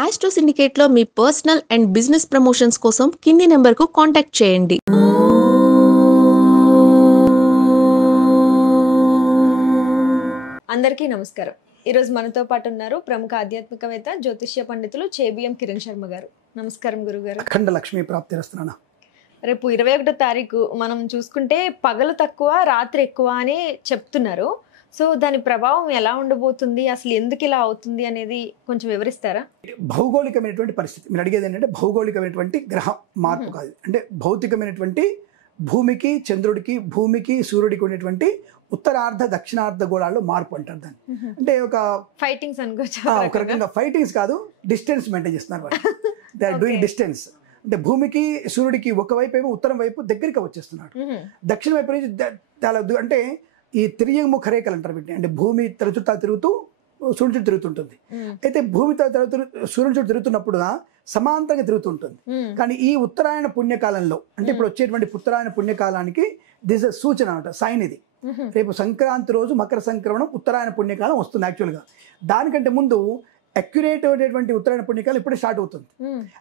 Astro సిండికేట్లో మీ personal and business promotions కోసం కింది నెంబర్కు కాంటాక్ట్ చేయండి. అందరికీ నమస్కారం. ఈరోజు మనతో పాటు ఉన్నారు ప్రముఖ ఆధ్యాత్మికవేత్త జ్యోతిష్య పండితులు చేబిఎం కిరణ్ శర్మ గారు. నమస్కారం గురుగారు. అఖండ లక్ష్మీ ప్రాప్తి రస్తున్నాను. రేపు 21వ తారీఖు మనం చూసుకుంటే పగలు తక్కువ రాత్రి ఎక్కువ అని చెప్తున్నారు. సో దాని ప్రభావం ఎలా ఉండబోతుంది, అసలు ఎందుకు ఇలా అవుతుంది అనేది కొంచెం వివరిస్తారా? భౌగోళికమైనటువంటి పరిస్థితి మీరు అడిగేది ఏంటంటే భౌగోళికమైనటువంటి గ్రహ మార్పు కాదు, అంటే భౌతికమైనటువంటి భూమికి చంద్రుడికి భూమికి సూర్యుడికి ఉన్నటువంటి ఉత్తరార్ధ దక్షిణార్ధ గోళాల్లో మార్పు అంటారు దాన్ని. అంటే ఒక ఫైటింగ్స్ అనుకోవచ్చు. ఒక రకంగా ఫైటింగ్స్ కాదు, డిస్టెన్స్ మెయింటైన్ చేస్తున్నారు వాళ్ళు. They are doing distance. అంటే భూమికి సూర్యుడికి ఒకవైపు ఏమో ఉత్తరం వైపు దగ్గరికి వచ్చేస్తున్నాడు, దక్షిణ వైపు నుంచి చాలా అంటే ఈ తిరియముఖ రేఖలు అంటారు వీటిని. అంటే భూమి తన చుట్టూ తిరుగుతూ సూర్యుని చుట్టూ తిరుగుతుంటుంది. అయితే భూమి సూర్యుని చుట్టూ తిరుగుతున్నప్పుడు సమాంతరంగా తిరుగుతుంటుంది. కానీ ఈ ఉత్తరాయణ పుణ్యకాలంలో అంటే ఇప్పుడు వచ్చేటువంటి ఉత్తరాయణ పుణ్యకాలానికి దిస్ సూచన అనమాట, సైన్ ఇది. రేపు సంక్రాంతి రోజు మకర సంక్రమణం ఉత్తరాయణ పుణ్యకాలం వస్తుంది. యాక్చువల్గా దానికంటే ముందు అక్యురేట్ అయినటువంటి ఉత్తరాయణ పుణ్యకాలం ఇప్పుడే స్టార్ట్ అవుతుంది.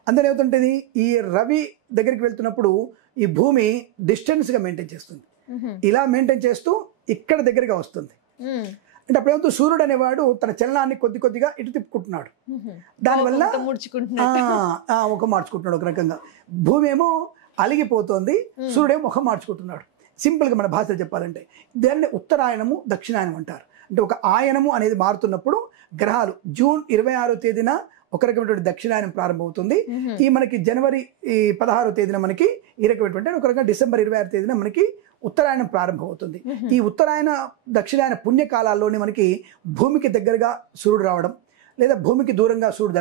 అందులో ఏమవుతుంటుంది, ఈ రవి దగ్గరికి వెళ్తున్నప్పుడు ఈ భూమి డిస్టెన్స్గా మెయింటైన్ చేస్తుంది. ఇలా మెయింటైన్ చేస్తూ ఇక్కడ దగ్గరగా వస్తుంది. అంటే అప్పుడేమవుతుంది, సూర్యుడు అనేవాడు తన చలనాన్ని కొద్ది కొద్దిగా ఇటు తిప్పుకుంటున్నాడు. దానివల్ల ముఖం మార్చుకుంటున్నాడు. ఒక రకంగా భూమి ఏమో అలిగిపోతుంది, సూర్యుడేమో ముఖం మార్చుకుంటున్నాడు. సింపుల్గా మన భాషలో చెప్పాలంటే దాన్ని ఉత్తరాయణము దక్షిణాయనం అంటారు. అంటే ఒక ఆయనము అనేది మారుతున్నప్పుడు గ్రహాలు జూన్ 26వ తేదీన ఒక రకమైనటువంటి దక్షిణాయనం ప్రారంభమవుతుంది. ఈ మనకి జనవరి 16వ తేదీన మనకి ఈ రకమైనటువంటి ఒక రకంగా డిసెంబర్ 26వ తేదీన మనకి ఉత్తరాయణం ప్రారంభమవుతుంది. ఈ ఉత్తరాయణ దక్షిణాయన పుణ్యకాలాల్లోనే మనకి భూమికి దగ్గరగా సూర్యుడు రావడం లేదా భూమికి దూరంగా సూర్యుడు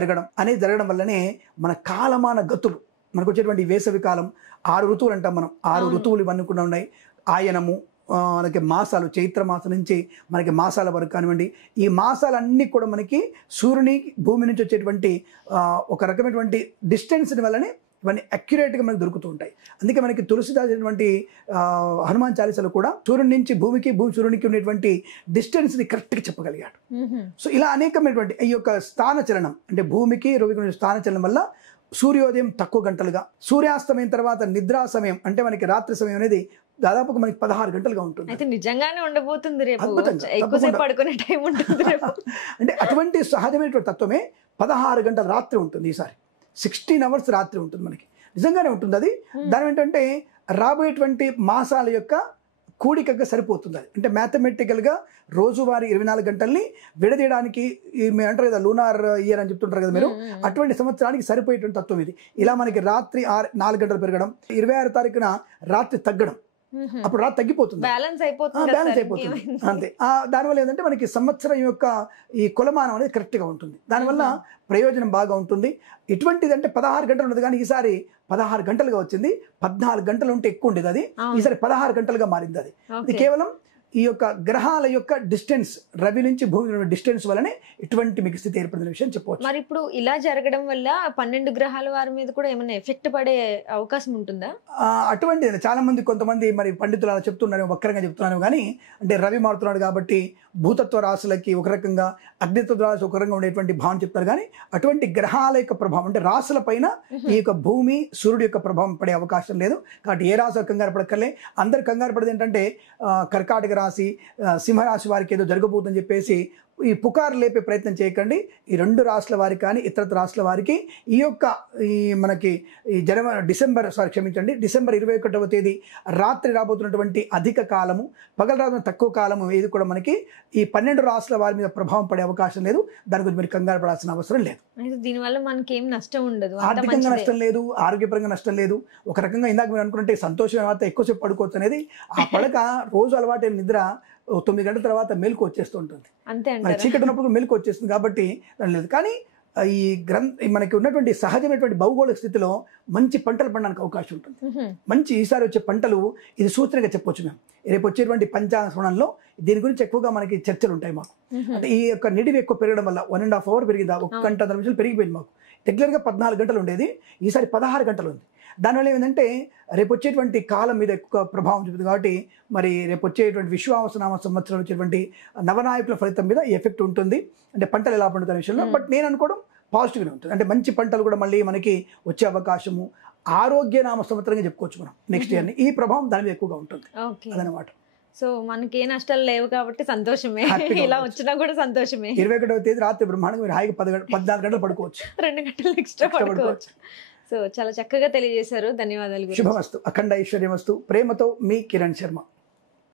జరగడం వల్లనే మన కాలమాన గతులు మనకు వచ్చేటువంటి వేసవి కాలం 6 ఋతువులు అంటాం మనం. 6 ఋతువులు ఇవన్నీ కూడా ఉన్నాయి. ఆయనము మనకి మాసాలు, చైత్ర మాసం నుంచి మనకి మాసాల వరకు కానివ్వండి, ఈ మాసాలన్నీ కూడా మనకి సూర్యుని భూమి నుంచి వచ్చేటువంటి ఒక రకమైనటువంటి డిస్టెన్స్ని వల్లనే ఇవన్నీ అక్యురేట్గా మనకు దొరుకుతూ ఉంటాయి. అందుకే మనకి తులసిదాస్ అనేటువంటి హనుమాన్ చాలీసాలో కూడా సూర్యుడి నుంచి భూమికి సూర్యునికి ఉన్నటువంటి డిస్టెన్స్ని కరెక్ట్గా చెప్పగలిగాడు. సో ఇలా అనేకమైనటువంటి ఈ యొక్క స్థాన చలనం అంటే భూమికి రవికి స్థాన చలనం వల్ల సూర్యోదయం తక్కువ గంటలుగా, సూర్యాస్తమయం తర్వాత నిద్రా సమయం అంటే మనకి రాత్రి సమయం అనేది దాదాపుగా మనకి 16 గంటలుగా ఉంటుంది. అయితే నిజంగానే ఉండబోతుంది రేపు. అంటే అటువంటి సహజమైనటువంటి తత్వమే 16 గంటల రాత్రి ఉంటుంది. ఈసారి 16 అవర్స్ రాత్రి ఉంటుంది మనకి, నిజంగానే ఉంటుంది అది. దాని ఏంటంటే రాబోయేటువంటి మాసాల యొక్క కూడికగా సరిపోతుంది అది. అంటే మ్యాథమెటికల్గా రోజువారీ 24 గంటల్ని విడదీయడానికి మేము అంటారు కదా లూనార్ ఇయర్ అని చెప్తుంటారు కదా మీరు, అటువంటి సంవత్సరానికి సరిపోయేటువంటి తత్వం ఇది. ఇలా మనకి రాత్రి 4 గంటలు పెరగడం, 26వ తారీఖున రాత్రి తగ్గడం, అప్పుడు రాత్రి తగ్గిపోతుంది, బ్యాలెన్స్ అయిపోతుంది అంతే. దానివల్ల ఏంటంటే మనకి సంవత్సరం యొక్క ఈ కులమానం అనేది కరెక్ట్గా ఉంటుంది. దానివల్ల ప్రయోజనం బాగా ఉంటుంది. ఎటువంటిది అంటే 16 గంటలు ఉన్నది, కానీ ఈసారి 16 గంటలుగా వచ్చింది. 14 గంటలు ఉంటే ఎక్కువ ఉండేది అది, ఈసారి 16 గంటలుగా మారింది అది. ఇది కేవలం ఈ యొక్క గ్రహాల యొక్క డిస్టెన్స్, రవి నుంచి భూమి డిస్టెన్స్ వల్లనే ఇటువంటి మీకు స్థితి ఏర్పడిన విషయం చెప్పవచ్చు. మరి ఇప్పుడు ఇలా జరగడం వల్ల 12 గ్రహాల వారి మీద కూడా ఏమైనా ఎఫెక్ట్ పడే అవకాశం ఉంటుందా? అటువంటి చాలా మంది కొంతమంది మరి పండితులు అలా చెప్తున్నారు, వక్రంగా చెప్తున్నాను. కానీ అంటే రవి మారుతున్నాడు కాబట్టి భూతత్వ రాశులకి ఒక రకంగా, అగ్నితత్వ రాశి ఒక రకంగా ఉండేటువంటి భావం చెప్తారు. కానీ అటువంటి గ్రహాల యొక్క ప్రభావం అంటే రాశుల పైన ఈ యొక్క భూమి సూర్యుడు యొక్క ప్రభావం పడే అవకాశం లేదు. కాబట్టి ఏ రాశి కంగారు పడక్కర్లే. అందరు కంగారు పడేది ఏంటంటే కర్కాటక రాశి, సింహరాశి వారికి ఏదో జరగబోతుందని చెప్పేసి ఈ పుకారు లేపే ప్రయత్నం చేయకండి. ఈ 2 రాశుల వారికి కానీ ఇతర రాశుల వారికి ఈ యొక్క మనకి ఈ డిసెంబర్ 21వ తేదీ రాత్రి రాబోతున్నటువంటి అధిక కాలము, పగలు రాబోతున్న తక్కువ కాలము ఏది కూడా మనకి ఈ 12 రాశుల వారి మీద ప్రభావం పడే అవకాశం లేదు. దాని గురించి మీరు కంగారు పడాల్సిన అవసరం లేదు. దీనివల్ల మనకి ఏం నష్టం ఉండదు, ఆర్థికంగా నష్టం లేదు, ఆరోగ్యపరంగా నష్టం లేదు. ఒక రకంగా ఇందాక మీరు అనుకుంటే సంతోషమైన వార్త ఎక్కువసేపు పడుకోవచ్చు అనేది, ఆ పడక రోజు అలవాటు నిద్ర 9 గంటల తర్వాత మెలకు వచ్చేస్తూ ఉంటుంది. మరి చీకటి ఉన్నప్పుడు మెలకు వచ్చేస్తుంది కాబట్టి దాని లేదు. కానీ ఈ మనకి ఉన్నటువంటి సహజమైనటువంటి భౌగోళిక స్థితిలో మంచి పంటలు పండడానికి అవకాశం ఉంటుంది. మంచి ఈసారి వచ్చే పంటలు ఇది సూచనగా చెప్పొచ్చు. మేము రేపు వచ్చేటువంటి పంచాంగంలో దీని గురించి ఎక్కువగా మనకి చర్చలు ఉంటాయి మాకు. అంటే ఈ యొక్క నిడివి ఎక్కువ పెరగడం వల్ల 1.5 అవర్ పెరిగిందా, 1 గంట 10 నిమిషాలు పెరిగిపోయింది. మాకు రెగ్యులర్గా 14 గంటలు ఉండేది, ఈసారి 16 గంటలు ఉంది. దానివల్ల ఏంటంటే రేపు వచ్చేటువంటి కాలం మీద ఎక్కువ ప్రభావం చూపుతుంది. కాబట్టి మరి రేపు వచ్చేటువంటి విశ్వావసనామ సంవత్సరం వచ్చేటువంటి నవనాయకుల ఫలితం మీద ఎఫెక్ట్ ఉంటుంది. అంటే పంటలు ఎలా పండుతున్న విషయంలో. బట్ నేను అనుకోవడం పాజిటివ్గానే ఉంటుంది. అంటే మంచి పంటలు కూడా మళ్ళీ మనకి వచ్చే అవకాశము, ఆరోగ్య నామ సంవత్సరంగా చెప్పుకోవచ్చు మనం నెక్స్ట్ ఇయర్ని. ఈ ప్రభావం దాని మీద ఎక్కువగా ఉంటుంది ఓకే. అదనమాట. సో మనకి ఏ నష్టాలు లేవు కాబట్టి సంతోషమే. హ్యాపీగా ఇలా ఉండొచ్చు. వచ్చినా కూడా సంతోషమే. 21వ తేదీ రాత్రి బ్రహ్మాండంగా మీరు హాయిగా 14 గంటలు పడుకోవచ్చు. 2 గంటలు ఎక్స్ట్రా పడుకోవచ్చు. సో చాలా చక్కగా తెలియజేశారు. ధన్యవాదాలు గురు. శుభమస్తు, అఖండ ఐశ్వర్యమస్తు. ప్రేమతో మీ కిరణ్ శర్మ.